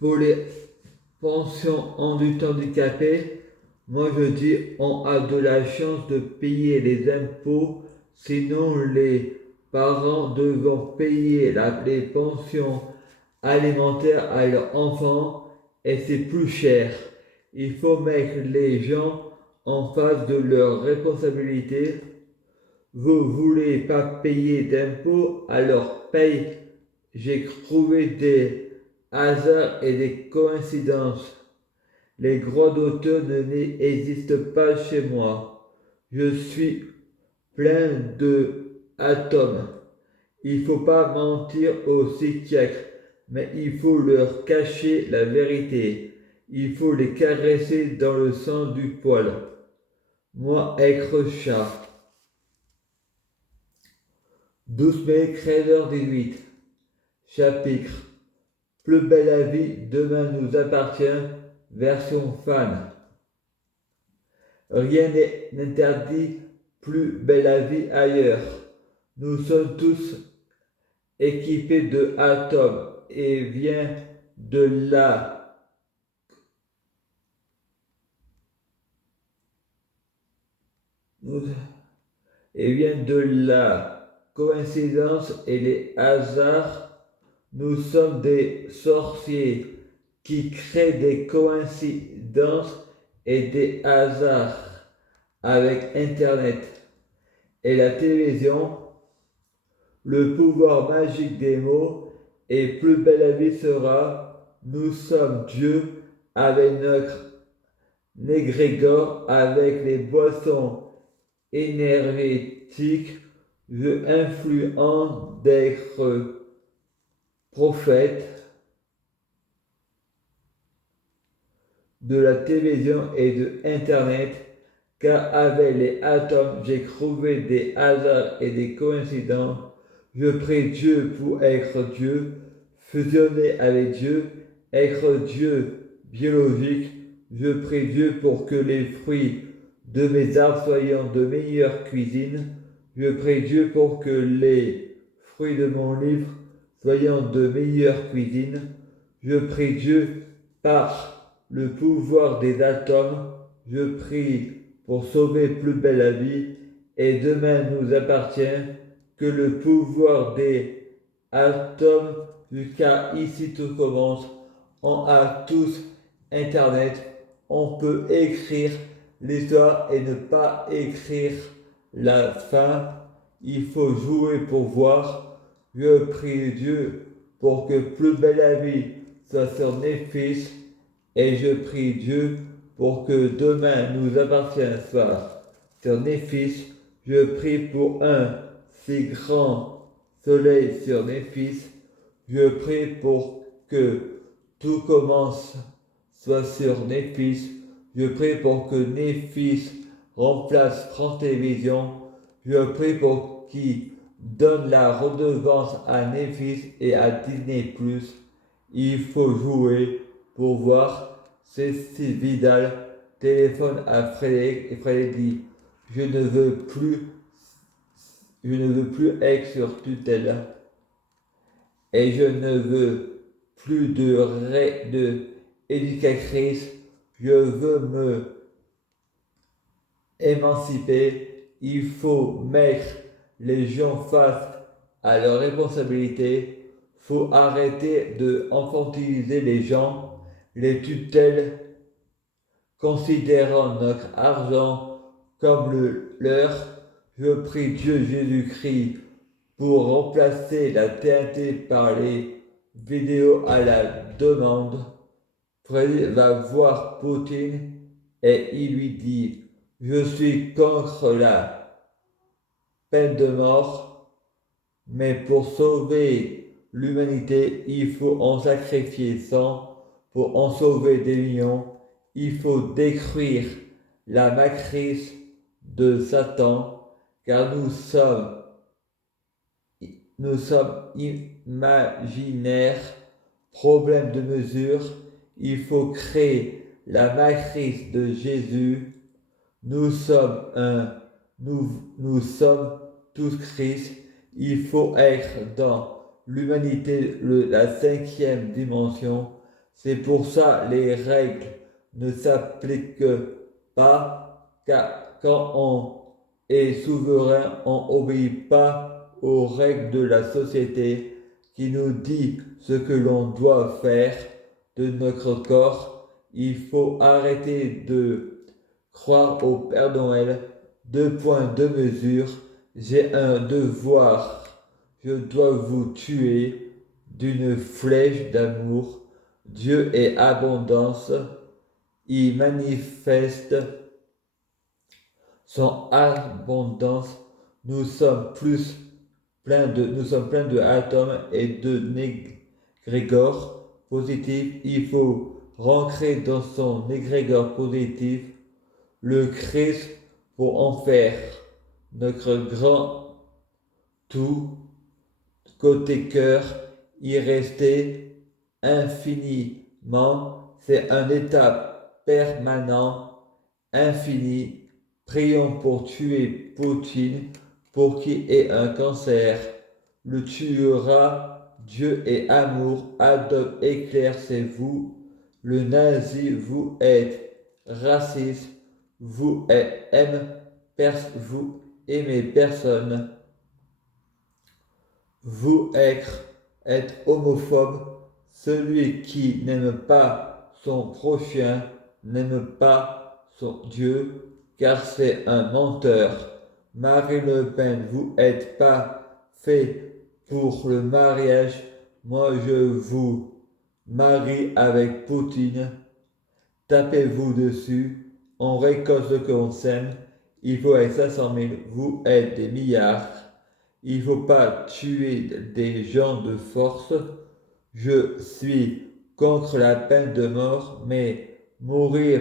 Pour les pensions handicapés, moi je dis on a de la chance de payer les impôts, sinon les parents devront payer les pensions alimentaires à leurs enfants et c'est plus cher. Il faut mettre les gens en face de leurs responsabilités. Vous voulez pas payer d'impôts, alors paye. J'ai trouvé des hasards et des coïncidences. Les droits d'auteur n'existent pas chez moi. Je suis plein de atomes. Il ne faut pas mentir aux psychiatres, mais il faut leur cacher la vérité. Il faut les caresser dans le sens du poil. Moi, être chat. 12 mai, 13h18. Chapitre. Plus belle la vie, demain nous appartient. Version fan. Rien n'interdit plus belle la vie ailleurs. Nous sommes tous équipés de atomes et vient de là. Et vient de la coïncidence et les hasards. Nous sommes des sorciers qui créent des coïncidences et des hasards avec Internet et la télévision. Le pouvoir magique des mots et plus belle la vie sera. Nous sommes Dieu avec notre négrégore, avec les boissons énergétiques. Je influence d'être prophète de la télévision et de Internet, car avec les atomes, j'ai trouvé des hasards et des coïncidences. Je prie Dieu pour être Dieu, fusionner avec Dieu, être Dieu biologique. Je prie Dieu pour que les fruits de mes arbres soient de meilleure cuisine. Je prie Dieu pour que les fruits de mon livre soient de meilleure cuisine. Je prie Dieu par le pouvoir des atomes. Je prie pour sauver plus belle la vie et demain nous appartient. Que le pouvoir des atomes jusqu'à ici tout commence. On a tous Internet. On peut écrire l'histoire et ne pas écrire la fin. Il faut jouer pour voir. Je prie Dieu pour que plus belle la vie soit sur Netflix et je prie Dieu pour que demain nous appartient soit sur Netflix. Je prie pour un si grand soleil sur Netflix. Je prie pour que tout commence soit sur Netflix. Je prie pour que Netflix remplace France Télévisions. Je prie pour qu'il donne la redevance à Netflix et à Disney+. Il faut jouer pour voir. Cécile Vidal téléphone à Frédéric et Frédéric dit je ne veux plus être sur tutelle et je ne veux plus de éducatrice. Je veux me émanciper. Il faut mettre les gens face à leurs responsabilités. Il faut arrêter d'enfantiliser les gens. Les tutelles considérant notre argent comme le leur. Je prie Dieu Jésus-Christ pour remplacer la TNT par les vidéos à la demande. Freddy va voir Poutine et il lui dit je suis contre la peine de mort, mais pour sauver l'humanité, il faut en sacrifier 100 pour en sauver des millions. Il faut détruire la matrice de Satan, car nous sommes imaginaires, problème de mesure. Il faut créer la matrice de Jésus. Nous sommes tous Christ. Il faut être dans l'humanité, la cinquième dimension. C'est pour ça les règles ne s'appliquent pas, car quand on est souverain, on n'obéit pas aux règles de la société qui nous dit ce que l'on doit faire de notre corps. Il faut arrêter de croire au Père Noël. 2 points, 2 mesures. J'ai un devoir. Je dois vous tuer d'une flèche d'amour. Dieu est abondance. Il manifeste son abondance. Nous sommes pleins de atomes et de égrégores positifs. Il faut rentrer dans son égrégore positif le Christ pour en faire notre grand tout. Côté cœur, y rester infiniment, c'est un état permanent, infini. Prions pour tuer Poutine, pour qu'il ait un cancer. Le tuera. Dieu est amour. Adam éclair, c'est vous. Le nazi, vous êtes raciste. Vous aimez personne. Vous êtes homophobe. Celui qui n'aime pas son prochain n'aime pas son Dieu, car c'est un menteur. Marine Le Pen, vous n'êtes pas fait pour le mariage. Moi, je vous marie avec Poutine. Tapez-vous dessus. On récolte ce qu'on sème. Il faut être 500 000. Vous êtes des milliards. Il ne faut pas tuer des gens de force. Je suis contre la peine de mort, mais mourir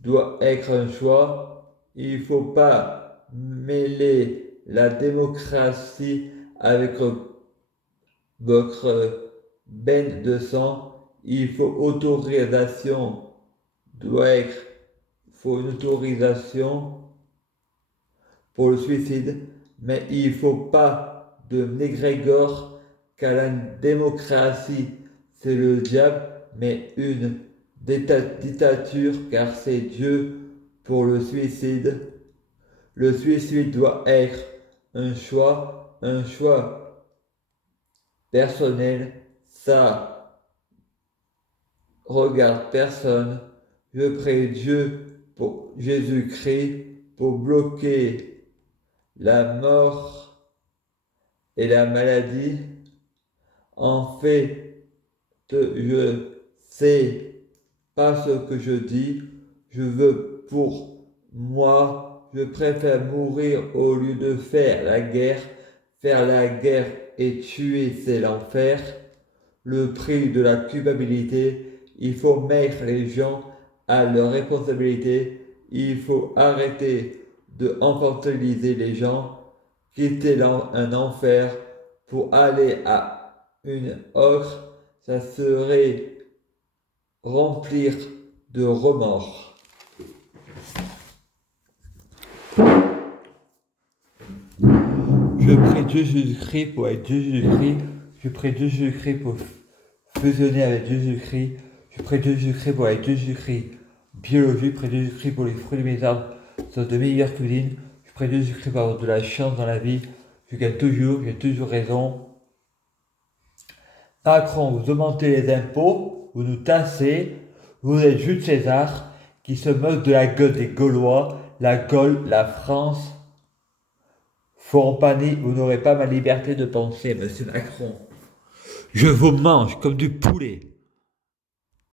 doit être un choix. Il ne faut pas mêler la démocratie avec votre bain de sang. Il faut faut une autorisation pour le suicide, mais il ne faut pas de égrégore, car la démocratie c'est le diable, mais une dictature, car c'est Dieu pour le suicide. Le suicide doit être un choix personnel, ça regarde personne. Je prie Dieu pour Jésus-Christ pour bloquer la mort et la maladie. En fait, je sais pas ce que je dis. Je veux pour moi, je préfère mourir au lieu de faire la guerre. Faire la guerre et tuer, c'est l'enfer. Le prix de la culpabilité, il faut mettre les gens à leur responsabilité. Il faut arrêter de infantiliser les gens, quitter un enfer pour aller à une autre, ça serait remplir de remords. Je prie Dieu Jésus-Christ pour être Dieu Jésus-Christ. Je prie Dieu Jésus-Christ pour fusionner avec Dieu Jésus-Christ. Je prie Dieu Jésus-Christ pour être Dieu Jésus-Christ biologie. Je prie Dieu Jésus-Christ pour les fruits de mes arbres sont de meilleures cuisines. Je prie Dieu Jésus-Christ pour avoir de la chance dans la vie. Je gagne toujours, j'ai toujours raison. Macron, vous augmentez les impôts, vous nous tassez, vous êtes Jules César qui se moque de la gueule des Gaulois, la Gaule, la France. Faut en panique, vous n'aurez pas ma liberté de penser, monsieur Macron. Je vous mange comme du poulet.